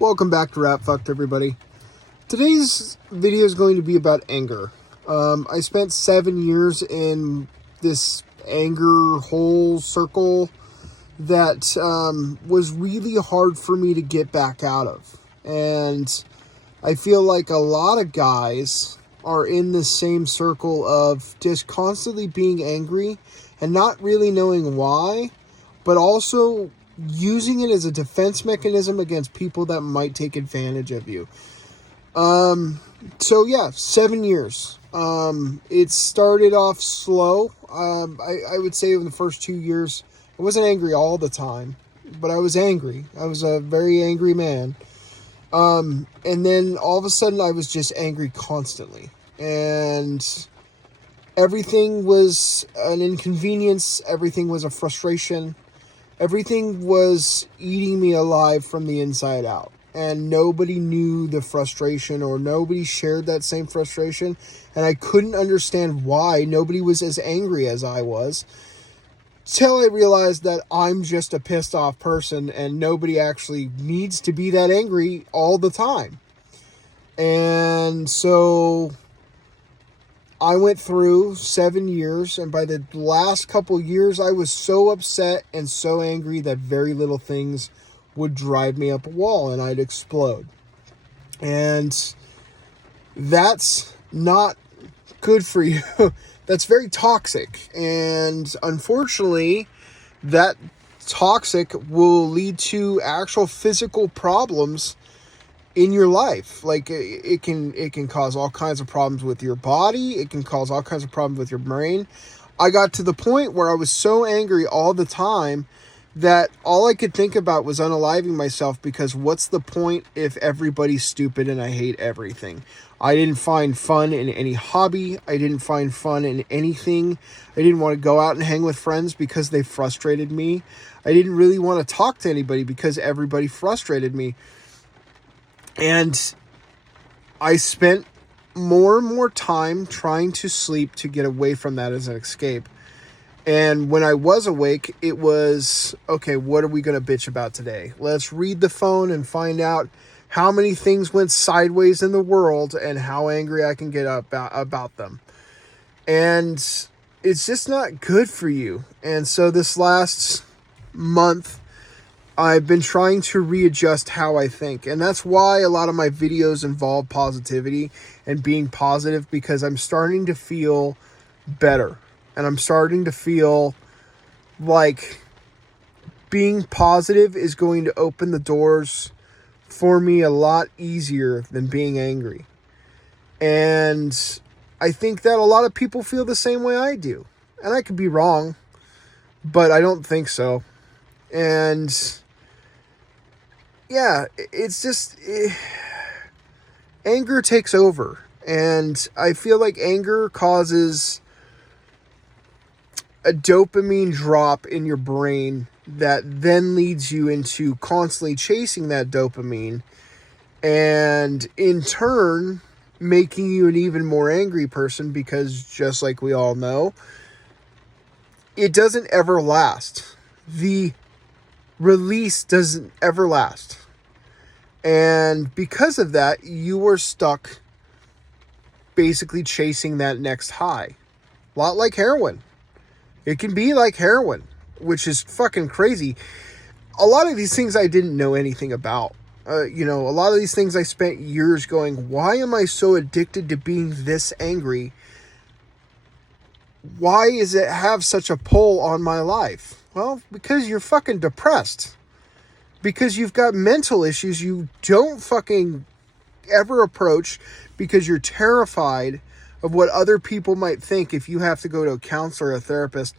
Welcome back to Rap Fucked, everybody. Today's video is going to be about anger. I spent 7 years in this anger hole circle that was really hard for me to get back out of. And I feel like a lot of guys are in the same circle of just constantly being angry and not really knowing why, but also using it as a defense mechanism against people that might take advantage of you. So yeah, 7 years. It started off slow. I would say in the first 2 years, I wasn't angry all the time, but I was angry. I was a very angry man. And then all of a sudden I was just angry constantly. And everything was an inconvenience. Everything was a frustration. Everything was eating me alive from the inside out. And nobody knew the frustration, or nobody shared that same frustration. And I couldn't understand why nobody was as angry as I was. Till I realized that I'm just a pissed off person and nobody actually needs to be that angry all the time. And so I went through 7 years, and by the last couple years, I was so upset and so angry that very little things would drive me up a wall and I'd explode. And that's not good for you. That's very toxic. And unfortunately, that toxic will lead to actual physical problems in your life. Like it can cause all kinds of problems with your body. It can cause all kinds of problems with your brain. I got to the point where I was so angry all the time that all I could think about was unaliving myself, because what's the point if everybody's stupid and I hate everything? I didn't find fun in any hobby. I didn't find fun in anything. I didn't want to go out and hang with friends because they frustrated me. I didn't really want to talk to anybody because everybody frustrated me. And I spent more and more time trying to sleep to get away from that as an escape. And when I was awake, it was, okay, what are we going to bitch about today? Let's read the phone and find out how many things went sideways in the world and how angry I can get about them. And it's just not good for you. And so this last month, I've been trying to readjust how I think. And that's why a lot of my videos involve positivity and being positive, because I'm starting to feel better. And I'm starting to feel like being positive is going to open the doors for me a lot easier than being angry. And I think that a lot of people feel the same way I do. And I could be wrong, but I don't think so. And yeah, it's just anger takes over, and I feel like anger causes a dopamine drop in your brain that then leads you into constantly chasing that dopamine, and in turn making you an even more angry person, because just like we all know, it doesn't ever last. The release doesn't ever last. And because of that, you are stuck basically chasing that next high. A lot like heroin. It can be like heroin, which is fucking crazy. A lot of these things I didn't know anything about. A lot of these things I spent years going, why am I so addicted to being this angry? Why does it have such a pull on my life? Well, because you're fucking depressed. Because you've got mental issues you don't fucking ever approach, because you're terrified of what other people might think if you have to go to a counselor or a therapist.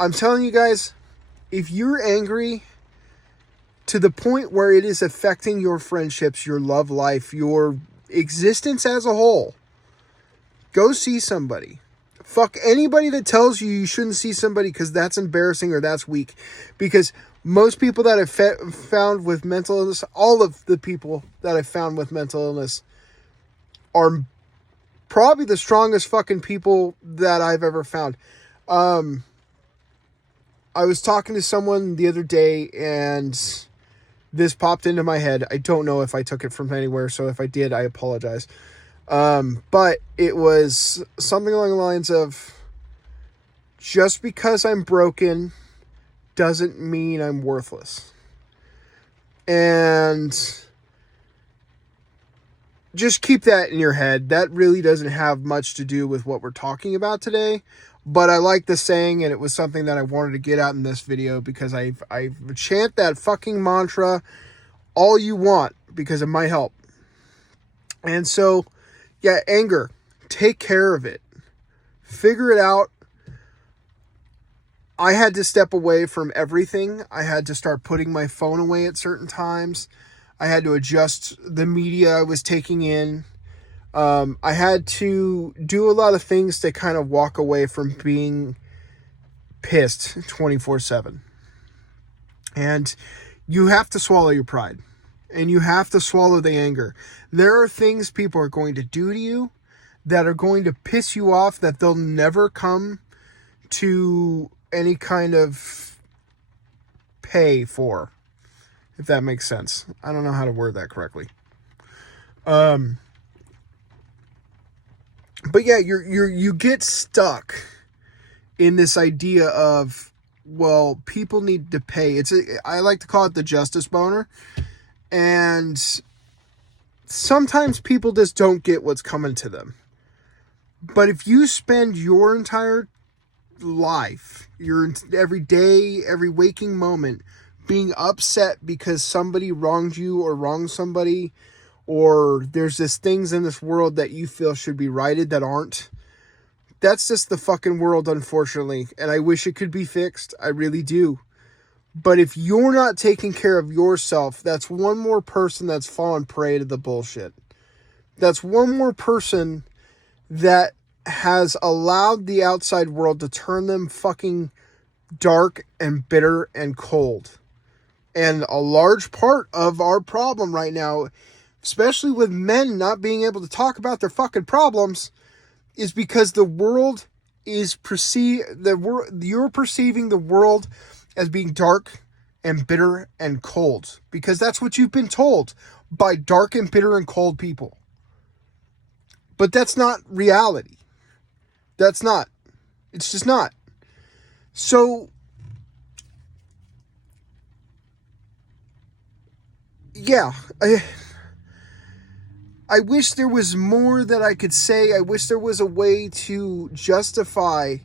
I'm telling you guys, if you're angry to the point where it is affecting your friendships, your love life, your existence as a whole, go see somebody. Fuck anybody that tells you shouldn't see somebody because that's embarrassing or that's weak. Because most people that I've found with mental illness, all of the people that I've found with mental illness are probably the strongest fucking people that I've ever found. I was talking to someone the other day, and This popped into my head. I don't know if I took it from anywhere, so if I did, I apologize. But it was something along the lines of, just because I'm broken doesn't mean I'm worthless. And just keep that in your head. That really doesn't have much to do with what we're talking about today. But I like the saying, and it was something that I wanted to get out in this video because I chant that fucking mantra all you want because it might help. And so, yeah, anger. Take care of it. Figure it out. I had to step away from everything. I had to start putting my phone away at certain times. I had to adjust the media I was taking in. I had to do a lot of things to kind of walk away from being pissed 24/7. And you have to swallow your pride. And you have to swallow the anger. There are things people are going to do to you that are going to piss you off that they'll never come to any kind of pay for, if that makes sense. I don't know how to word that correctly. But yeah, you get stuck in this idea of, well, people need to pay. I like to call it the justice boner. And sometimes people just don't get what's coming to them. But if you spend your entire life, your every day, every waking moment, being upset because somebody wronged you or wronged somebody, or there's just things in this world that you feel should be righted that aren't, that's just the fucking world, unfortunately. And I wish it could be fixed. I really do. But if you're not taking care of yourself, that's one more person that's fallen prey to the bullshit. That's one more person that has allowed the outside world to turn them fucking dark and bitter and cold. And a large part of our problem right now, especially with men not being able to talk about their fucking problems, is because the world is you're perceiving the world as being dark and bitter and cold, because that's what you've been told by dark and bitter and cold people. But that's not reality. That's not. It's just not. So, yeah, I wish there was more that I could say. I wish there was a way to justify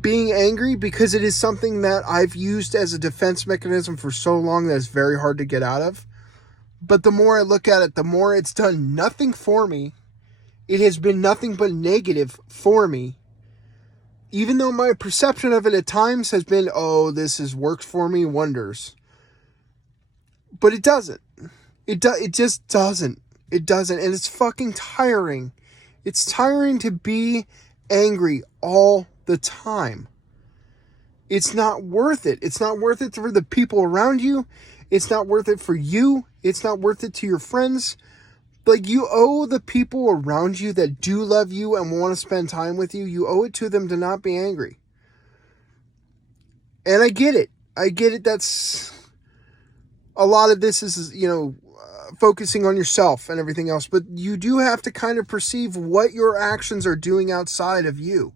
being angry, because it is something that I've used as a defense mechanism for so long that it's very hard to get out of. But the more I look at it, the more it's done nothing for me. It has been nothing but negative for me. Even though my perception of it at times has been, oh, this has worked for me wonders. But it doesn't. It just doesn't. It doesn't. And it's fucking tiring. It's tiring to be angry all the time. It's not worth it. It's not worth it for the people around you. It's not worth it for you. It's not worth it to your friends. Like, you owe the people around you that do love you and want to spend time with you, you owe it to them to not be angry. And I get it. That's a lot of this is, focusing on yourself and everything else. But you do have to kind of perceive what your actions are doing outside of you.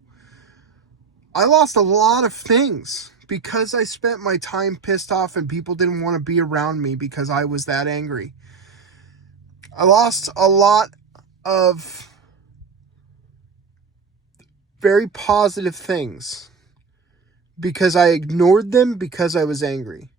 I lost a lot of things because I spent my time pissed off and people didn't want to be around me because I was that angry. I lost a lot of very positive things because I ignored them because I was angry.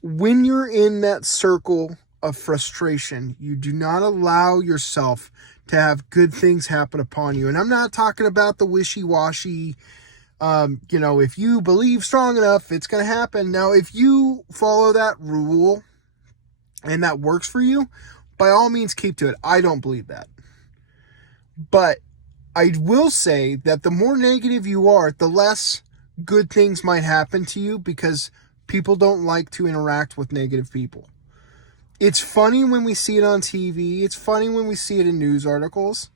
When you're in that circle of frustration, you do not allow yourself to have good things happen upon you. And I'm not talking about the wishy-washy, if you believe strong enough, it's going to happen. Now, if you follow that rule and that works for you, by all means, keep to it. I don't believe that. But I will say that the more negative you are, the less good things might happen to you, because people don't like to interact with negative people. It's funny when we see it on TV. It's funny when we see it in news articles.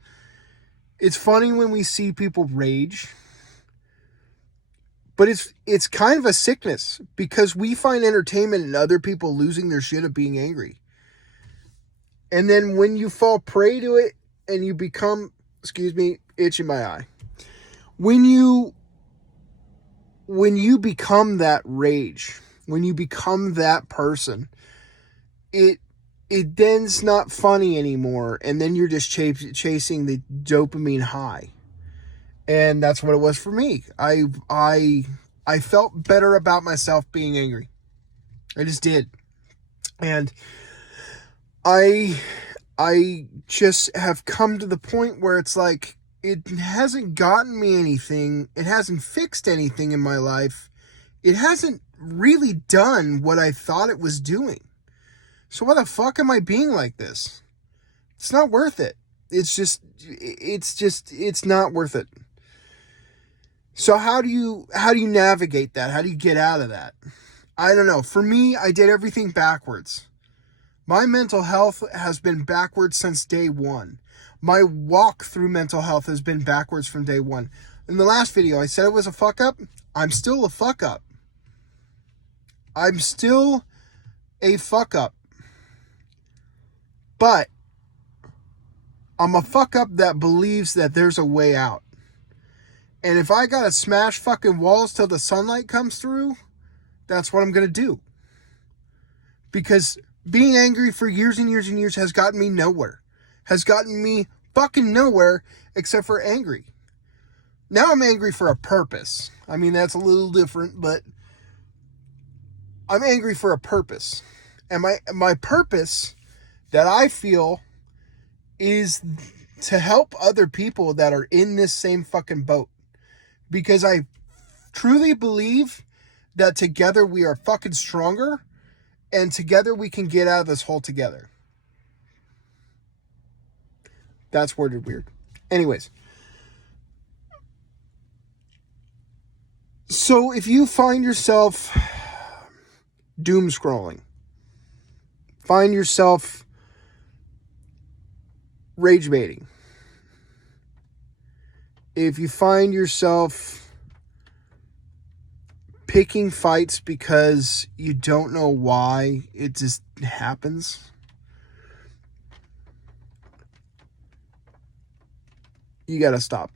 It's funny when we see people rage. But it's kind of a sickness because we find entertainment in other people losing their shit of being angry. And then when you fall prey to it and you become, excuse me, itching my eye. When you become that rage, when you become that person, it then's not funny anymore, and then you're just chasing the dopamine high. And that's what it was for me. I felt better about myself being angry. I just did. And I just have come to the point where it's like, it hasn't gotten me anything. It hasn't fixed anything in my life. It hasn't really done what I thought it was doing. So why the fuck am I being like this? It's not worth it. It's not worth it. So how do you navigate that? How do you get out of that? I don't know. For me, I did everything backwards. My mental health has been backwards since day one. My walk through mental health has been backwards from day one. In the last video, I said it was a fuck up. I'm still a fuck up. I'm still a fuck up. But I'm a fuck up that believes that there's a way out. And if I gotta smash fucking walls till the sunlight comes through, that's what I'm gonna do. Because being angry for years and years and years has gotten me nowhere. Has gotten me fucking nowhere except for angry. Now I'm angry for a purpose. I mean, that's a little different, but I'm angry for a purpose. And my purpose that I feel is to help other people that are in this same fucking boat. Because I truly believe that together we are fucking stronger, and together we can get out of this hole together. That's worded weird. Anyways. So if you find yourself doom scrolling, find yourself rage baiting, if you find yourself picking fights because you don't know why, it just happens, you gotta stop.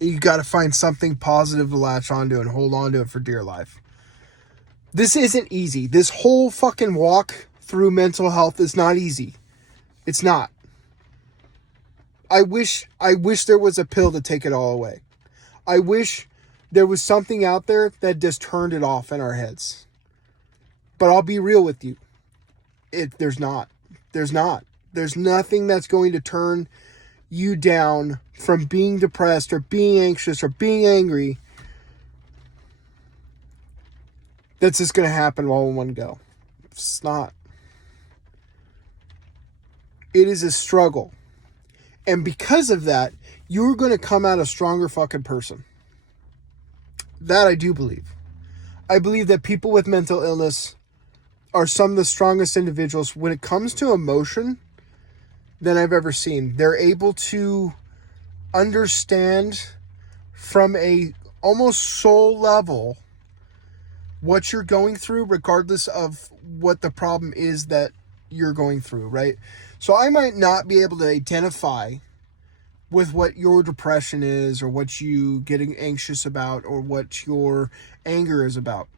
You gotta find something positive to latch onto and hold on to it for dear life. This isn't easy. This whole fucking walk through mental health is not easy. It's not. I wish there was a pill to take it all away. I wish there was something out there that just turned it off in our heads. But I'll be real with you. There's not. There's not. There's nothing that's going to turn you down from being depressed or being anxious or being angry that's just going to happen all in one go. It's not. It is a struggle. And because of that, you're going to come out a stronger fucking person. That I do believe. I believe that people with mental illness are some of the strongest individuals when it comes to emotion than I've ever seen. They're able to understand from a almost soul level what you're going through, regardless of what the problem is that you're going through, right? So I might not be able to identify with what your depression is, or what you getting anxious about, or what your anger is about.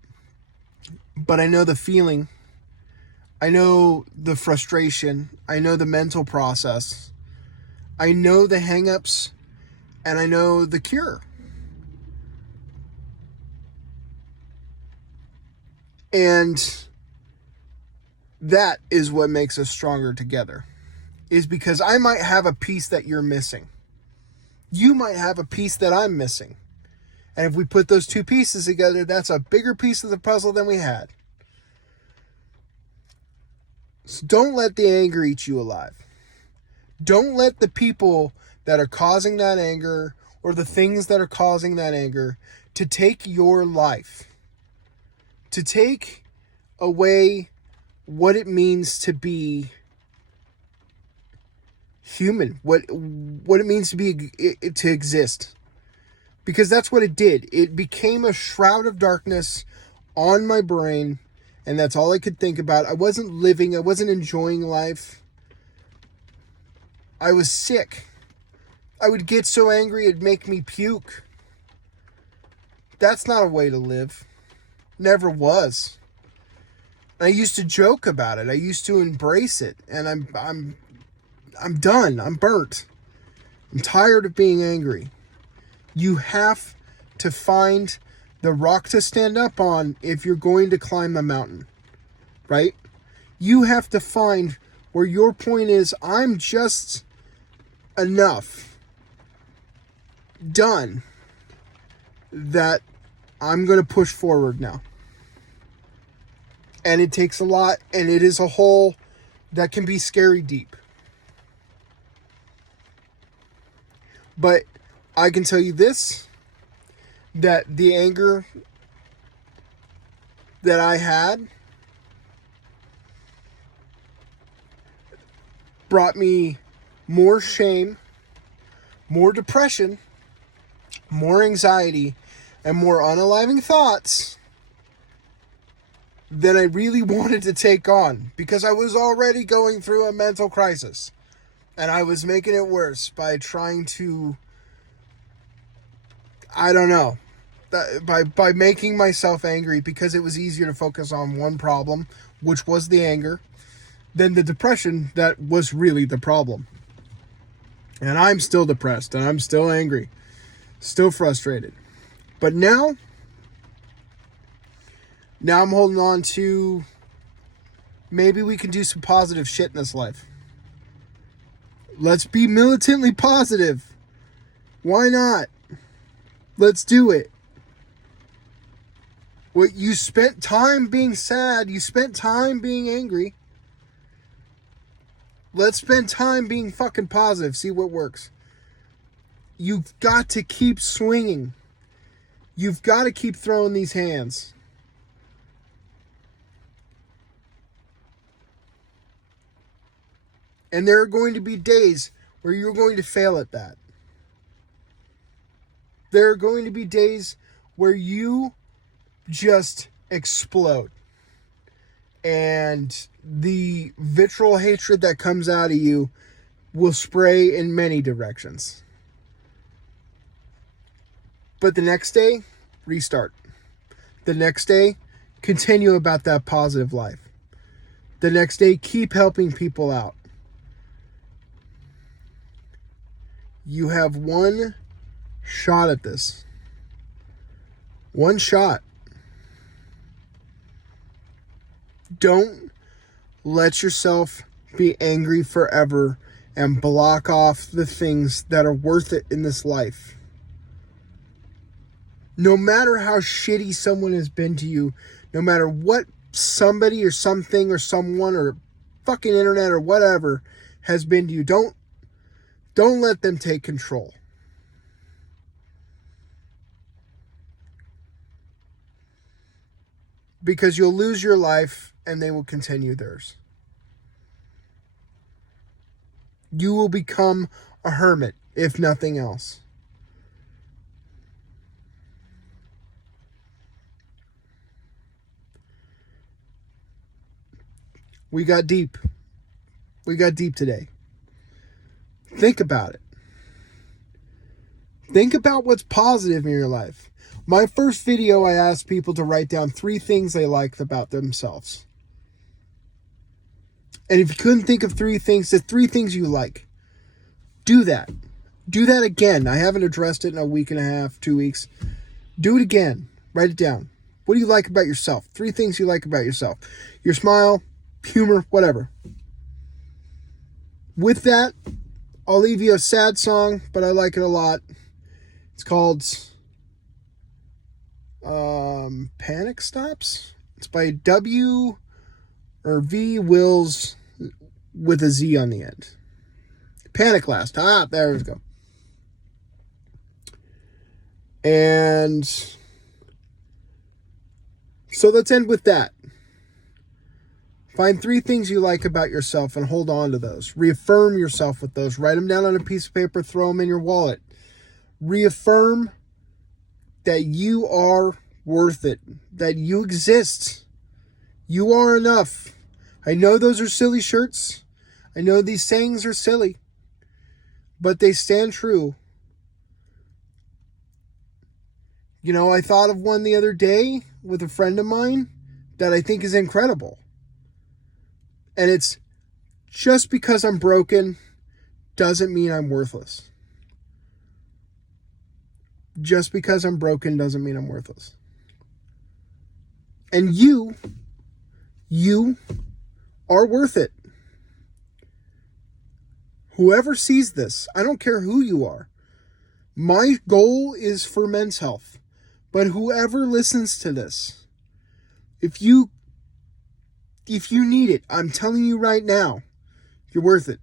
But I know the feeling. I know the frustration. I know the mental process. I know the hang-ups, and I know the cure. And that is what makes us stronger together. Is because I might have a piece that you're missing. You might have a piece that I'm missing. And if we put those two pieces together, that's a bigger piece of the puzzle than we had. So don't let the anger eat you alive. Don't let the people that are causing that anger, or the things that are causing that anger, to take your life. To take away what it means to be human, what it means to exist. Because that's what it did. It became a shroud of darkness on my brain, and that's all I could think about. I wasn't living. I wasn't enjoying life. I was sick. I would get so angry it'd make me puke. That's not a way to live. Never was. I used to joke about it. I used to embrace it, and I'm done. I'm burnt. I'm tired of being angry. You have to find the rock to stand up on if you're going to climb the mountain, right? You have to find where your point is, I'm just enough done that I'm going to push forward now. And it takes a lot, and it is a hole that can be scary deep. But I can tell you this, that the anger that I had brought me more shame, more depression, more anxiety, and more unaliving thoughts than I really wanted to take on, because I was already going through a mental crisis, and I was making it worse by trying to, I don't know, by making myself angry, because it was easier to focus on one problem, which was the anger, than the depression that was really the problem. And I'm still depressed, and I'm still angry, still frustrated. But now I'm holding on to, maybe we can do some positive shit in this life. Let's be militantly positive. Why not? Let's do it. What, you spent time being sad, you spent time being angry. Let's spend time being fucking positive, see what works. You've got to keep swinging. You've got to keep throwing these hands. And there are going to be days where you're going to fail at that. There are going to be days where you just explode. And the vitriol hatred that comes out of you will spray in many directions. But the next day, restart. The next day, continue about that positive life. The next day, keep helping people out. You have one shot at this. One shot. Don't let yourself be angry forever and block off the things that are worth it in this life. No matter how shitty someone has been to you, no matter what somebody or something or someone or fucking internet or whatever has been to you, don't let them take control. Because you'll lose your life and they will continue theirs. You will become a hermit, if nothing else. We got deep. We got deep today. Think about it. Think about what's positive in your life. My first video, I asked people to write down 3 things they liked about themselves. And if you couldn't think of 3 things, the 3 things you like. Do that. Do that again. I haven't addressed it in a week and a half, 2 weeks. Do it again. Write it down. What do you like about yourself? 3 things you like about yourself. Your smile, humor, whatever. With that, I'll leave you a sad song, but I like it a lot. It's called Panic Stops. It's by W or V Wills with a Z on the end. Panic Last. There we go. And so let's end with that. Find 3 things you like about yourself and hold on to those. Reaffirm yourself with those. Write them down on a piece of paper. Throw them in your wallet. Reaffirm that you are worth it, that you exist. You are enough. I know those are silly shirts. I know these sayings are silly, but they stand true. You know, I thought of one the other day with a friend of mine that I think is incredible. And it's, just because I'm broken doesn't mean I'm worthless. Just because I'm broken doesn't mean I'm worthless. And you are worth it. Whoever sees this, I don't care who you are. My goal is for men's health. But whoever listens to this, if you need it, I'm telling you right now, you're worth it.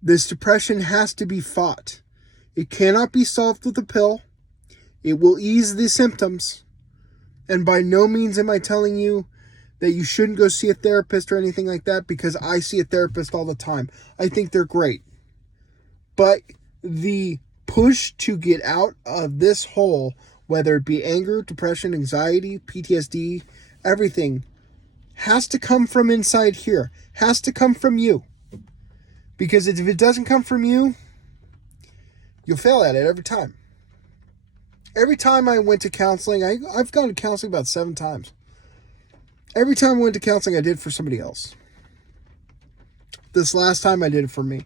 This depression has to be fought. It cannot be solved with a pill. It will ease the symptoms. And by no means am I telling you that you shouldn't go see a therapist or anything like that, because I see a therapist all the time. I think they're great. But the push to get out of this hole, whether it be anger, depression, anxiety, PTSD, everything, has to come from inside here. Has to come from you. Because if it doesn't come from you, you'll fail at it every time. Every time I went to counseling, I've gone to counseling about 7 times. Every time I went to counseling, I did it for somebody else. This last time, I did it for me.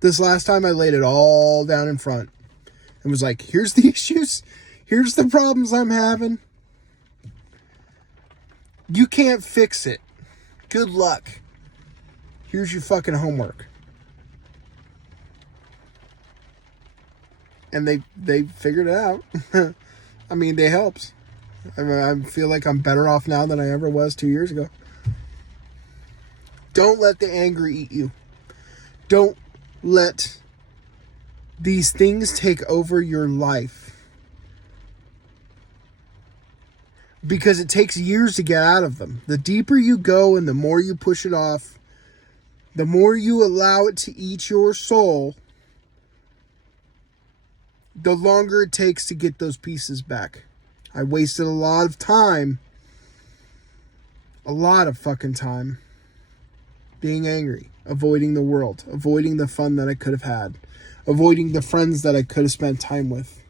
This last time, I laid it all down in front and was like, here's the issues. Here's the problems I'm having. You can't fix it. Good luck. Here's your fucking homework. And they figured it out. I mean, they helped. I feel like I'm better off now than I ever was 2 years ago. Don't let the anger eat you. Don't let these things take over your life. Because it takes years to get out of them. The deeper you go and the more you push it off, the more you allow it to eat your soul, the longer it takes to get those pieces back. I wasted a lot of time, a lot of fucking time, being angry, avoiding the world, avoiding the fun that I could have had, avoiding the friends that I could have spent time with,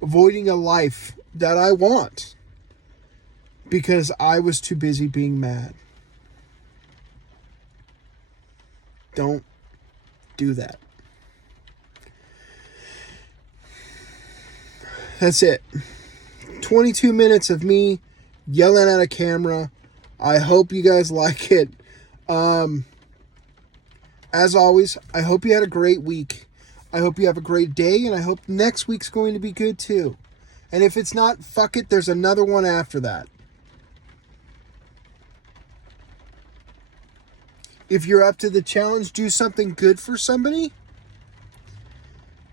avoiding a life that I want because I was too busy being mad. Don't do that. That's it. 22 minutes of me yelling at a camera. I hope you guys like it. As always, I hope you had a great week. I hope you have a great day, and I hope next week's going to be good too. And if it's not, fuck it, there's another one after that. If you're up to the challenge, do something good for somebody.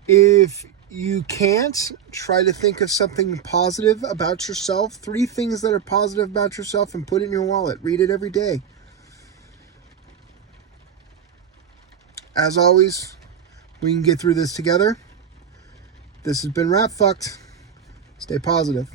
If you can't, try to think of something positive about yourself. 3 things that are positive about yourself and put it in your wallet. Read it every day. As always, we can get through this together. This has been Rap Fucked. Stay positive.